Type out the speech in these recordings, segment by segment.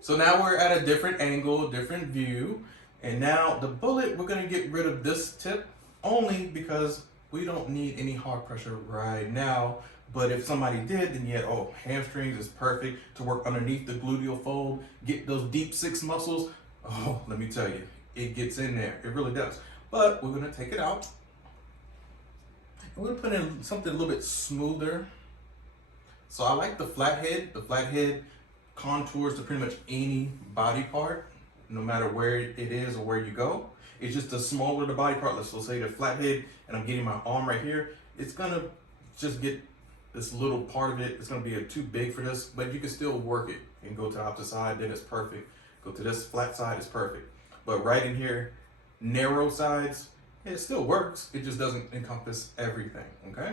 So now we're at a different angle, different view. And now the bullet, we're gonna get rid of this tip only because we don't need any hard pressure right now. But if somebody did, then yeah, oh, hamstrings is perfect to work underneath the gluteal fold, get those deep six muscles. Oh, let me tell you, it gets in there. It really does. But we're gonna take it out. We're gonna put in something a little bit smoother. So I like the flathead. The flathead contours to pretty much any body part, no matter where it is or where you go. It's just the smaller the body part. Let's say the flathead, and I'm getting my arm right here. It's gonna just get this little part of it. It's gonna be too big for this, but you can still work it and go to the opposite side. Then it's perfect. Go to this flat side, it's perfect. But right in here, narrow sides, it still works. It just doesn't encompass everything. Okay.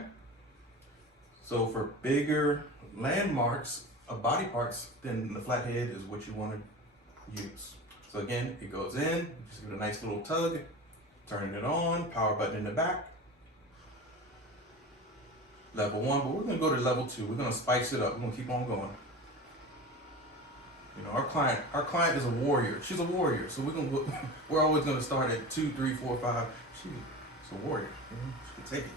So for bigger landmarks of body parts, then the flathead is what you want to use. So again, it goes in, just give it a nice little tug, turning it on, power button in the back. Level 1, but we're gonna go to level 2. We're gonna spice it up. We're gonna keep on going. You know, our client is a warrior. She's a warrior, so we're always gonna start at 2, 3, 4, 5. She's a warrior. She can take it.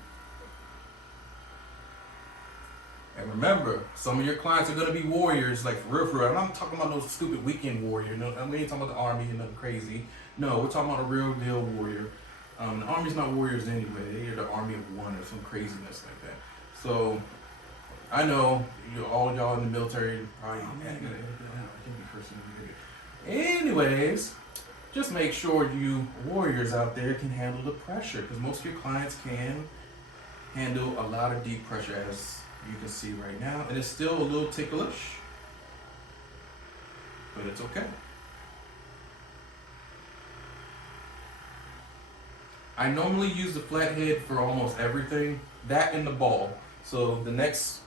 And remember, some of your clients are gonna be warriors, like for real. I'm not talking about no stupid weekend warrior. No, we ain't talking about the army and nothing crazy. No, we're talking about a real deal warrior. The army's not warriors anyway. They're the army of one or some craziness like that. So I know all y'all in the military probably. Anyways, just make sure you warriors out there can handle the pressure, because most of your clients can handle a lot of deep pressure, as you can see right now, and it's still a little ticklish, but it's okay. I normally use the flathead for almost everything, that and the ball. So the next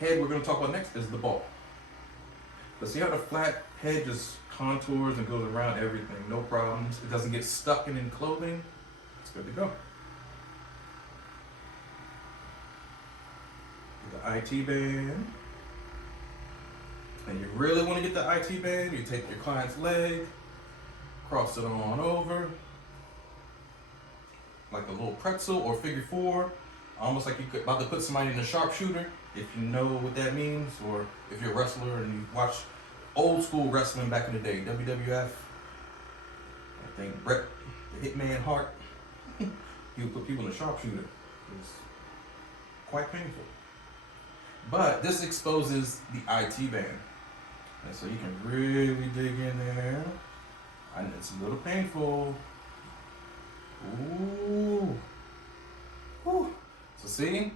head we're going to talk about next is the ball. But see how the flat head just contours and goes around everything, no problems. It doesn't get stuck in clothing. It's good to go. The IT band. And you really want to get the IT band, you take your client's leg, cross it on over, like a little pretzel or figure 4, almost like you're about to put somebody in a sharpshooter, if you know what that means, or if you're a wrestler and you watch old school wrestling back in the day, WWF, I think Bret the Hitman Hart, he would put people in a sharpshooter. It's quite painful. But this exposes the IT band. And so you can really dig in there. And it's a little painful. Ooh. Whew. So see,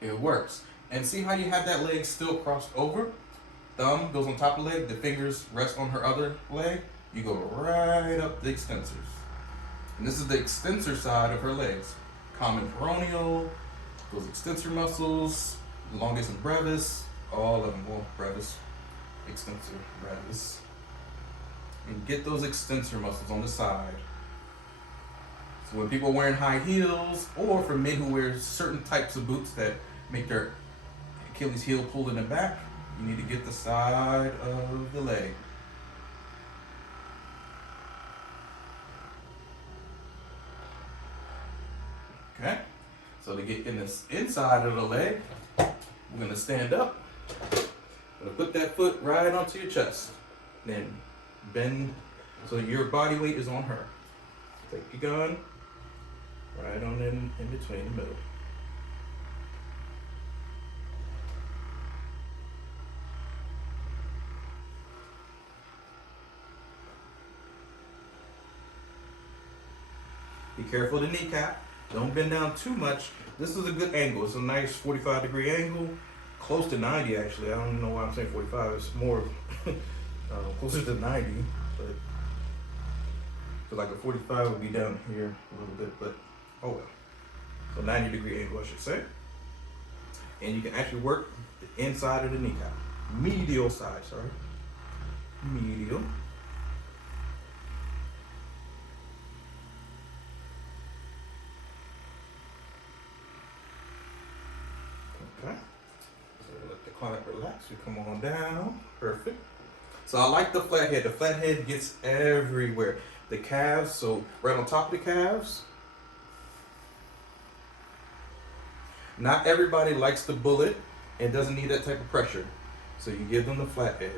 it works. And see how you have that leg still crossed over? Thumb goes on top of the leg, the fingers rest on her other leg. You go right up the extensors. And this is the extensor side of her legs. Common peroneal, those extensor muscles, longus and brevis, all of them. Well, brevis, extensor, brevis. And get those extensor muscles on the side. So when people are wearing high heels, or for men who wear certain types of boots that make their Achilles heel pull in the back, you need to get the side of the leg. Okay, so to get in this inside of the leg, we're gonna stand up. Gonna put that foot right onto your chest. Then bend so your body weight is on her. Take your gun, right on in between the middle. Be careful of the kneecap. Don't bend down too much. This is a good angle. It's a nice 45-degree angle. Close to 90 actually. I don't know why I'm saying 45. It's more closer to 90. But so like a 45 would be down here a little bit. But oh well. So 90-degree angle I should say. And you can actually work the inside of the kneecap. Medial side, sorry. Medial. Okay, so let the client relax. We come on down. Perfect. So I like the flathead. The flathead gets everywhere. The calves, so right on top of the calves. Not everybody likes the bullet and doesn't need that type of pressure. So you give them the flat edge.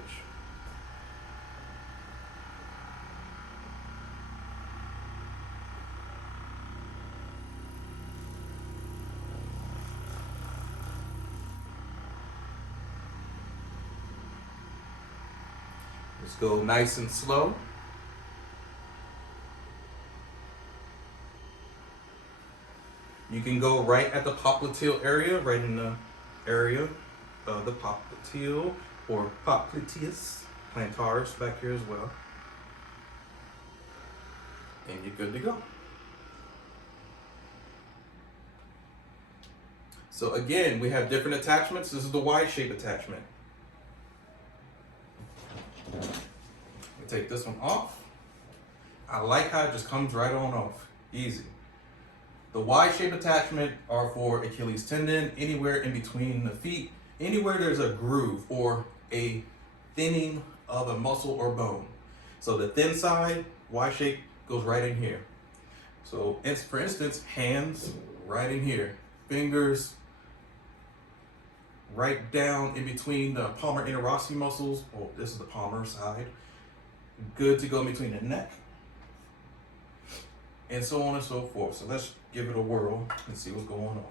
Let's go nice and slow. You can go right at the popliteal area, right in the area of the popliteal or popliteus plantaris back here as well. And you're good to go. So again, we have different attachments. This is the Y-shape attachment. We take this one off. I like how it just comes right on off, easy. The Y-shape attachment are for Achilles tendon, anywhere in between the feet, anywhere there's a groove or a thinning of a muscle or bone. So the thin side, Y-shape, goes right in here. So for instance, hands right in here, fingers right down in between the palmar interosseous muscles. Oh, this is the palmar side. Good to go in between the neck. And so on and so forth. So let's give it a whirl and see what's going on.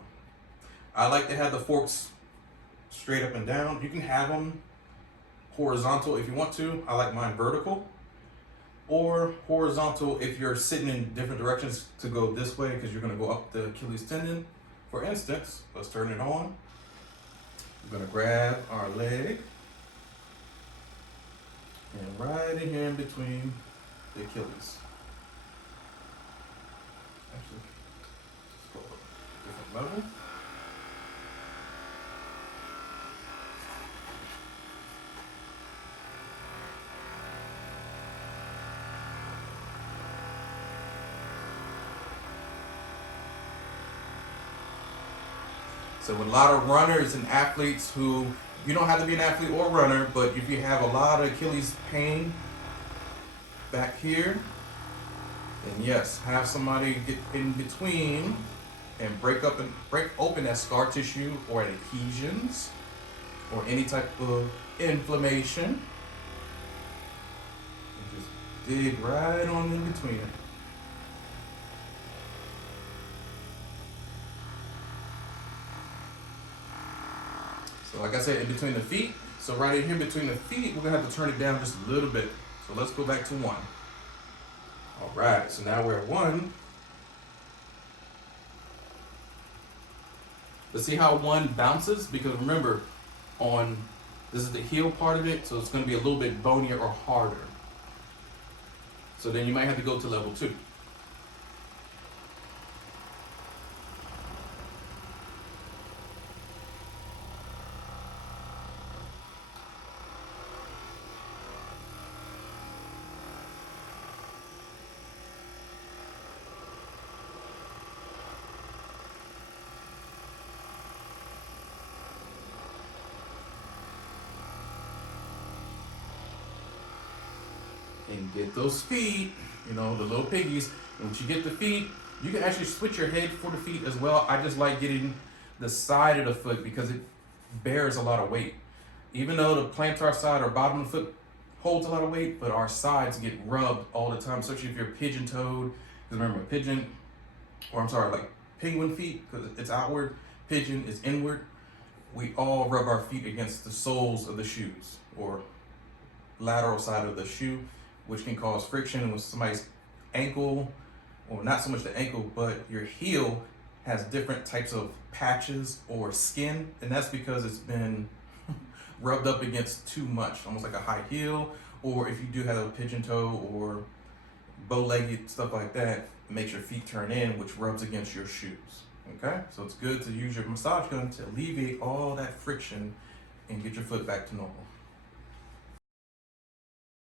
I like to have the forks straight up and down. You can have them horizontal if you want to. I like mine vertical. Or horizontal if you're sitting in different directions to go this way because you're going to go up the Achilles tendon. For instance, let's turn it on. We're going to grab our leg and right in here in between the Achilles. Actually, let's go a different level. So with a lot of runners and athletes who, you don't have to be an athlete or runner, but if you have a lot of Achilles pain back here, then yes, have somebody get in between and break open that scar tissue or adhesions or any type of inflammation. And just dig right on in between it. So like I said, in between the feet. So right in here between the feet, we're gonna have to turn it down just a little bit. So let's go back to 1. All right, so now we're at 1. Let's see how 1 bounces, because remember, this is the heel part of it, so it's gonna be a little bit bonier or harder. So then you might have to go to level 2. And get those feet, the little piggies. And once you get the feet, you can actually switch your head for the feet as well. I just like getting the side of the foot because it bears a lot of weight. Even though the plantar side or bottom of the foot holds a lot of weight, but our sides get rubbed all the time, especially if you're pigeon-toed. Because remember, like penguin feet, because it's outward, pigeon is inward. We all rub our feet against the soles of the shoes or lateral side of the shoe, which can cause friction with somebody's ankle, or not so much the ankle, but your heel has different types of patches or skin, and that's because it's been rubbed up against too much, almost like a high heel, or if you do have a pigeon toe or bow-legged, stuff like that, it makes your feet turn in, which rubs against your shoes, okay? So it's good to use your massage gun to alleviate all that friction and get your foot back to normal.